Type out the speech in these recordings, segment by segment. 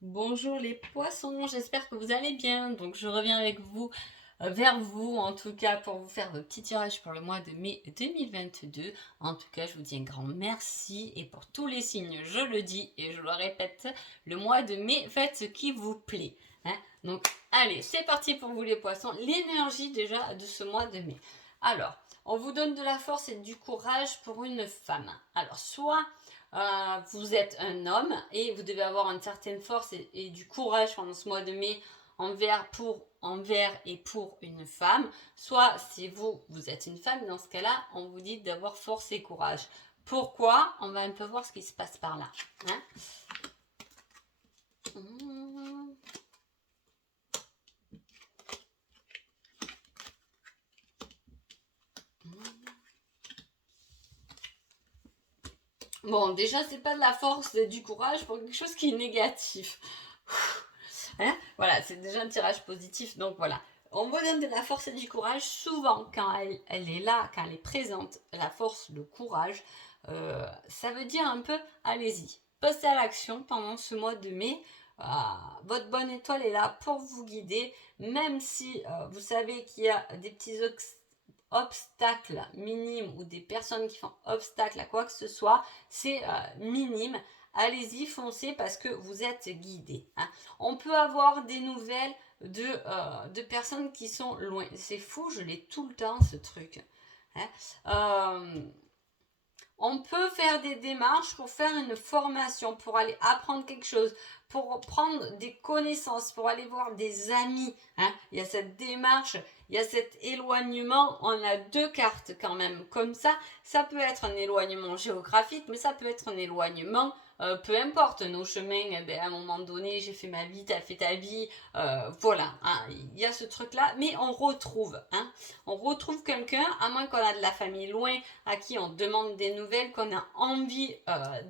Bonjour les poissons, j'espère que vous allez bien. Donc je reviens avec vous, vers vous en tout cas pour vous faire vos petits tirages pour le mois de mai 2022. En tout cas, je vous dis un grand merci et pour tous les signes, je le dis et je le répète, le mois de mai, faites ce qui vous plaît. Hein. Donc allez, c'est parti pour vous les poissons. L'énergie déjà de ce mois de mai. Alors, on vous donne de la force et du courage pour une femme. Alors soit vous êtes un homme et vous devez avoir une certaine force et du courage pendant ce mois de mai envers et pour une femme. Soit si vous êtes une femme, dans ce cas-là, on vous dit d'avoir force et courage. Pourquoi? On va un peu voir ce qui se passe par là. Hein. Bon, déjà, c'est pas de la force et du courage pour quelque chose qui est négatif. Hein, voilà, c'est déjà un tirage positif. Donc voilà, on vous donne de la force et du courage. Souvent, quand elle est là, quand elle est présente, la force, le courage, ça veut dire un peu, allez-y, passez à l'action pendant ce mois de mai. Votre bonne étoile est là pour vous guider, même si vous savez qu'il y a des petits obstacles minimes ou des personnes qui font obstacle à quoi que ce soit, c'est minime. Allez-y, foncez parce que vous êtes guidé. Hein. On peut avoir des nouvelles de personnes qui sont loin. C'est fou, je l'ai tout le temps ce truc. Hein. On peut faire des démarches pour faire une formation, pour aller apprendre quelque chose, pour prendre des connaissances, pour aller voir des amis. Hein. Il y a cette démarche, il y a cet éloignement. On a deux cartes quand même comme ça. Ça peut être un éloignement géographique, mais ça peut être un éloignement peu importe nos chemins, eh ben, à un moment donné, j'ai fait ma vie, t'as fait ta vie, voilà, hein, il y a ce truc-là, mais on retrouve quelqu'un, à moins qu'on a de la famille loin, à qui on demande des nouvelles, qu'on a envie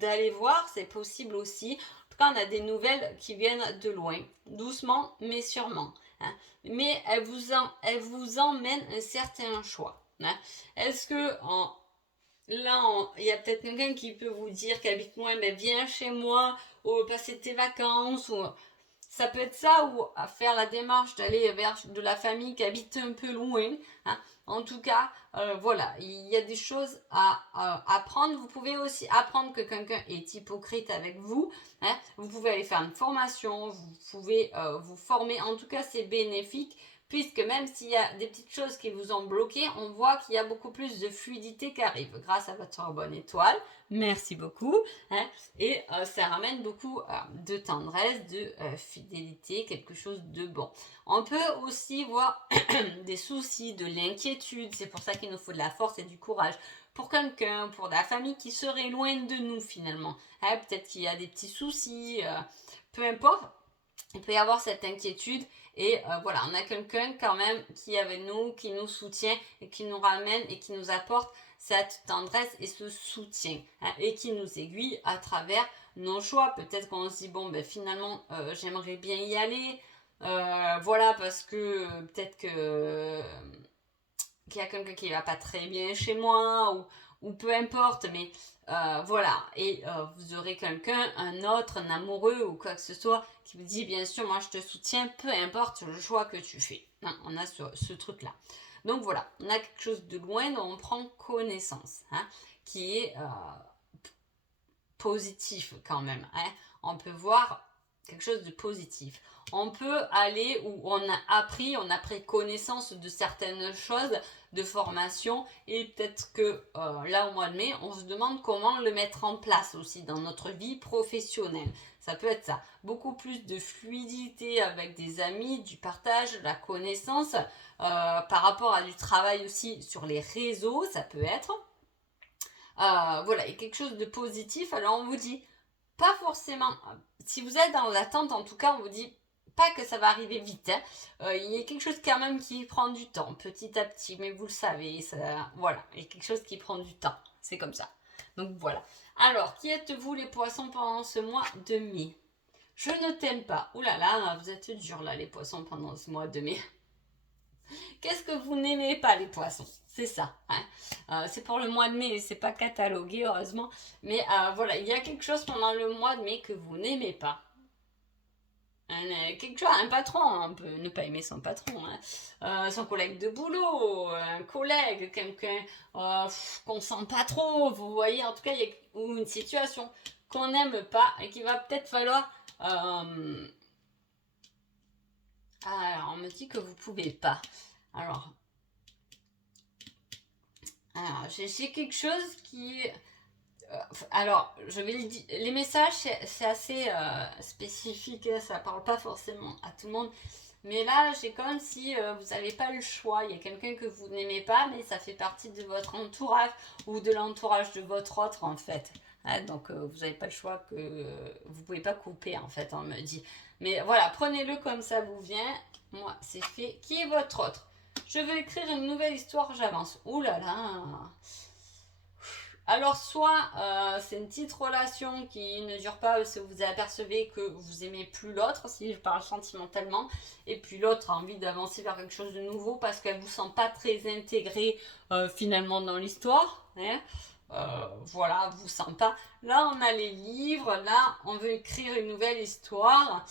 d'aller voir, c'est possible aussi. En tout cas, on a des nouvelles qui viennent de loin, doucement mais sûrement. Hein. Mais elle vous emmène un certain choix. Hein. Est-ce que là, il y a peut-être quelqu'un qui peut vous dire qu'habite loin, mais viens chez moi, ou passer tes vacances, ou ça peut être ça, ou à faire la démarche d'aller vers de la famille qui habite un peu loin. Hein. En tout cas, voilà, il y a des choses à apprendre. Vous pouvez aussi apprendre que quelqu'un est hypocrite avec vous. Hein. Vous pouvez aller faire une formation, vous pouvez vous former. En tout cas, c'est bénéfique puisque même s'il y a des petites choses qui vous ont bloqué, on voit qu'il y a beaucoup plus de fluidité qui arrive grâce à votre bonne étoile. Merci beaucoup. Hein, et ça ramène beaucoup de tendresse, de fidélité, quelque chose de bon. On peut aussi voir des soucis, de l'inquiétude. C'est pour ça qu'il nous faut de la force et du courage pour quelqu'un, pour la famille qui serait loin de nous finalement. Hein, peut-être qu'il y a des petits soucis, peu importe. Il peut y avoir cette inquiétude et voilà, on a quelqu'un quand même qui est avec nous, qui nous soutient et qui nous ramène et qui nous apporte cette tendresse et ce soutien hein, et qui nous aiguille à travers nos choix. Peut-être qu'on se dit bon ben finalement j'aimerais bien y aller, voilà parce que peut-être que qu'il y a quelqu'un qui va pas très bien chez moi ou peu importe, mais voilà. Et vous aurez quelqu'un, un autre, un amoureux ou quoi que ce soit qui vous dit bien sûr, moi je te soutiens, peu importe le choix que tu fais. Hein, on a ce truc-là. Donc voilà, on a quelque chose de loin dont on prend connaissance, hein, qui est positif quand même. Hein. On peut voir quelque chose de positif. On peut aller où on a appris, on a pris connaissance de certaines choses, de formation, et peut-être que là au mois de mai, on se demande comment le mettre en place aussi dans notre vie professionnelle. Ça peut être ça. Beaucoup plus de fluidité avec des amis, du partage, de la connaissance, par rapport à du travail aussi sur les réseaux, ça peut être. Voilà, il y a quelque chose de positif. Alors on vous dit pas forcément, si vous êtes dans l'attente, en tout cas, on vous dit pas que ça va arriver vite. Hein. Il y a quelque chose quand même qui prend du temps, petit à petit, mais vous le savez, ça, voilà, il y a quelque chose qui prend du temps. C'est comme ça. Donc voilà. Alors, qui êtes-vous les poissons pendant ce mois de mai? Je ne t'aime pas. Ouh là là, vous êtes durs là, les poissons pendant ce mois de mai. Qu'est-ce que vous n'aimez pas, les poissons? C'est ça. Hein. C'est pour le mois de mai, c'est pas catalogué, heureusement. Mais voilà, il y a quelque chose pendant le mois de mai que vous n'aimez pas. quelque chose, un patron, on peut ne pas aimer son patron, hein. Son collègue de boulot, un collègue, quelqu'un qu'on sent pas trop, vous voyez, en tout cas, il y a ou une situation qu'on n'aime pas et qu'il va peut-être falloir... alors, on me dit que vous pouvez pas. Alors j'ai quelque chose qui... alors, je vais le dire, les messages, c'est assez spécifique, hein, ça parle pas forcément à tout le monde. Mais là, j'ai comme si vous n'avez pas le choix. Il y a quelqu'un que vous n'aimez pas, mais ça fait partie de votre entourage ou de l'entourage de votre autre, en fait. Hein, donc, vous n'avez pas le choix que vous pouvez pas couper, en fait, on me dit. Mais voilà, prenez-le comme ça vous vient. Moi, c'est fait. Qui est votre autre? Je veux écrire une nouvelle histoire, j'avance. Ouh là là. Alors, soit c'est une petite relation qui ne dure pas parce que vous apercevez que vous aimez plus l'autre, si je parle sentimentalement, et puis l'autre a envie d'avancer vers quelque chose de nouveau parce qu'elle vous sent pas très intégré finalement dans l'histoire. Hein. Voilà, vous sent pas. Là, on a les livres, là, on veut écrire une nouvelle histoire.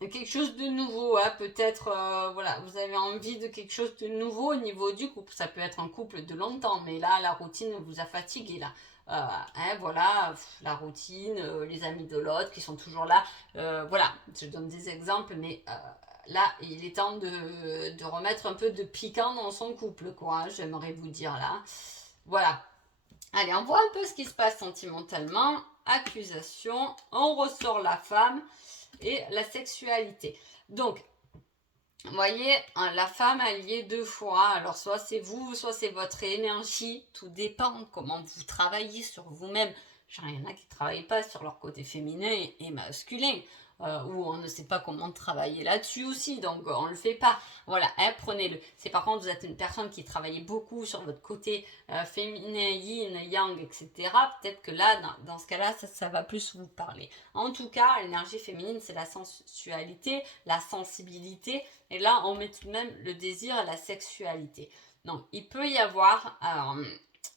Quelque chose de nouveau, hein, peut-être, voilà, vous avez envie de quelque chose de nouveau au niveau du couple. Ça peut être un couple de longtemps, mais là, la routine vous a fatigué, là. Hein, voilà, la routine, les amis de l'autre qui sont toujours là. Voilà, je donne des exemples, mais là, il est temps de remettre un peu de piquant dans son couple, quoi, hein, j'aimerais vous dire, là. Voilà. Allez, on voit un peu ce qui se passe sentimentalement. Accusation, on ressort la femme et la sexualité. Donc, vous voyez, la femme alliée deux fois. Alors, soit c'est vous, soit c'est votre énergie. Tout dépend de comment vous travaillez sur vous-même. Genre, il y en a qui ne travaillent pas sur leur côté féminin et masculin. Ou on ne sait pas comment travailler là-dessus aussi, donc on ne le fait pas. Voilà, hein, prenez-le. C'est par contre, vous êtes une personne qui travaille beaucoup sur votre côté féminin, yin, yang, etc. Peut-être que là, dans ce cas-là, ça va plus vous parler. En tout cas, l'énergie féminine, c'est la sensualité, la sensibilité. Et là, on met tout de même le désir et la sexualité. Donc, il peut y avoir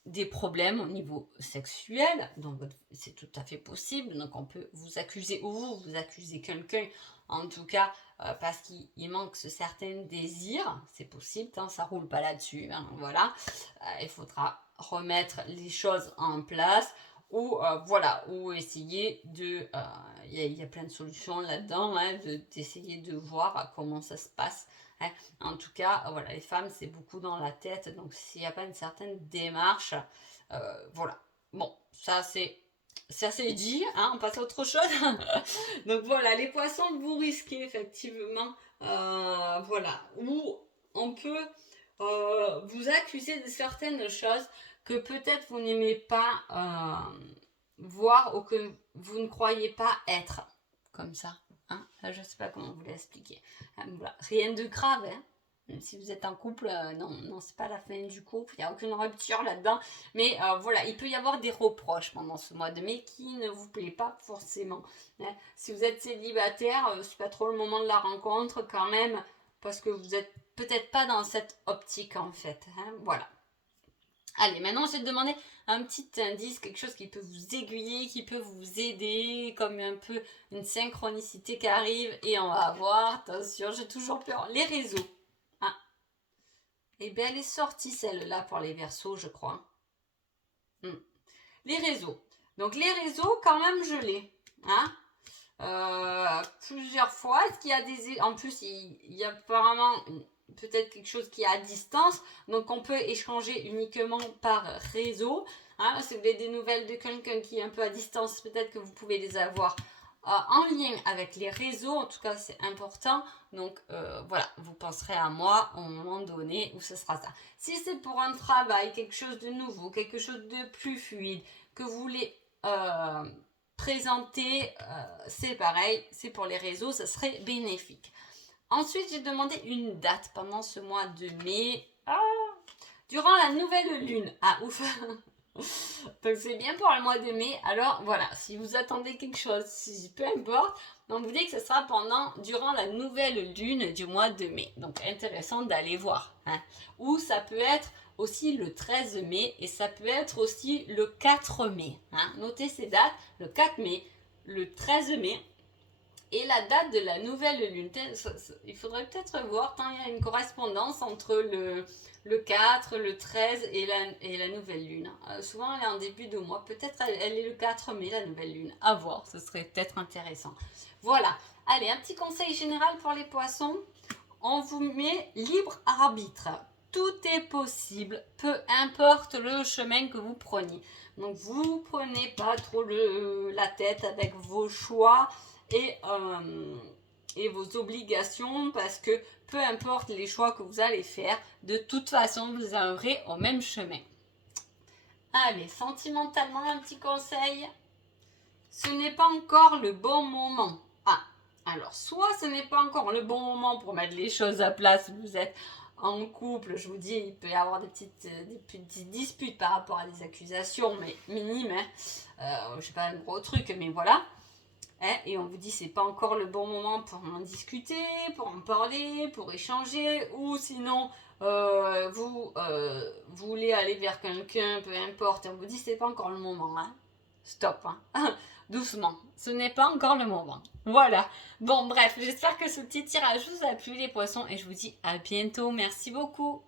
des problèmes au niveau sexuel, donc c'est tout à fait possible, donc on peut vous accuser ou vous accusez quelqu'un, en tout cas parce qu'il manque ce certain désir, c'est possible, hein, ça roule pas là-dessus, hein, voilà, il faudra remettre les choses en place, ou voilà, ou essayer de, il y a plein de solutions là-dedans, hein, d'essayer de voir comment ça se passe. Hein. En tout cas, voilà, les femmes, c'est beaucoup dans la tête, donc s'il n'y a pas une certaine démarche, voilà. Bon, ça c'est dit, hein, on passe à autre chose. Donc voilà, les poissons, vous risquez effectivement, voilà, où on peut vous accuser de certaines choses que peut-être vous n'aimez pas voir ou que vous ne croyez pas être, comme ça. Hein, là, je ne sais pas comment vous l'expliquer. Voilà. Rien de grave, hein. Si vous êtes en couple, non, c'est pas la fin du couple, il n'y a aucune rupture là-dedans. Mais voilà, il peut y avoir des reproches pendant ce mois de mai qui ne vous plaît pas forcément. Hein. Si vous êtes célibataire, c'est pas trop le moment de la rencontre quand même, parce que vous êtes peut-être pas dans cette optique en fait. Hein. Voilà. Allez, maintenant je vais te demander un petit indice, quelque chose qui peut vous aiguiller, qui peut vous aider, comme un peu une synchronicité qui arrive. Et on va voir, attention, j'ai toujours peur, les réseaux. Ah. Eh bien, elle est sortie celle-là pour les Verseaux, je crois. Les réseaux. Donc les réseaux, quand même, je l'ai. Hein, plusieurs fois. Est-ce qu'il y a des... En plus, il y a apparemment peut-être quelque chose qui est à distance. Donc, on peut échanger uniquement par réseau. Hein, si vous avez des nouvelles de quelqu'un qui est un peu à distance, peut-être que vous pouvez les avoir en lien avec les réseaux. En tout cas, c'est important. Donc, voilà, vous penserez à moi au moment donné où ce sera ça. Si c'est pour un travail, quelque chose de nouveau, quelque chose de plus fluide, que vous voulez... présenter, c'est pareil, c'est pour les réseaux, ça serait bénéfique. Ensuite, j'ai demandé une date pendant ce mois de mai, durant la nouvelle lune. Ah, ouf. Donc, c'est bien pour le mois de mai. Alors, voilà, si vous attendez quelque chose, si peu importe, donc vous dites que ce sera durant la nouvelle lune du mois de mai. Donc, intéressant d'aller voir. Hein. Ou ça peut être aussi le 13 mai et ça peut être aussi le 4 mai. Hein. Notez ces dates, le 4 mai, le 13 mai Et la date de la nouvelle lune, il faudrait peut-être voir, tant il y a une correspondance entre le 4, le 13 et la nouvelle lune. Souvent elle est en début de mois, peut-être elle est le 4 mai la nouvelle lune. À voir, ce serait peut-être intéressant. Voilà, allez, un petit conseil général pour les poissons. On vous met libre arbitre. Tout est possible, peu importe le chemin que vous preniez. Donc vous prenez pas trop la tête avec vos choix et vos obligations, parce que peu importe les choix que vous allez faire, de toute façon vous arriverez au même chemin. Allez, sentimentalement, un petit conseil. Ce n'est pas encore le bon moment. Ah, alors soit ce n'est pas encore le bon moment pour mettre les choses à place, vous êtes en couple, je vous dis, il peut y avoir des petites disputes par rapport à des accusations, mais minimes, je sais pas, un gros truc, mais voilà. Et on vous dit c'est pas encore le bon moment pour en discuter, pour en parler, pour échanger, ou sinon vous voulez aller vers quelqu'un, peu importe, et on vous dit c'est pas encore le moment, hein. Stop, hein. Doucement, ce n'est pas encore le moment. Voilà. Bon, bref, j'espère que ce petit tirage vous a plu les poissons, et je vous dis à bientôt. Merci beaucoup.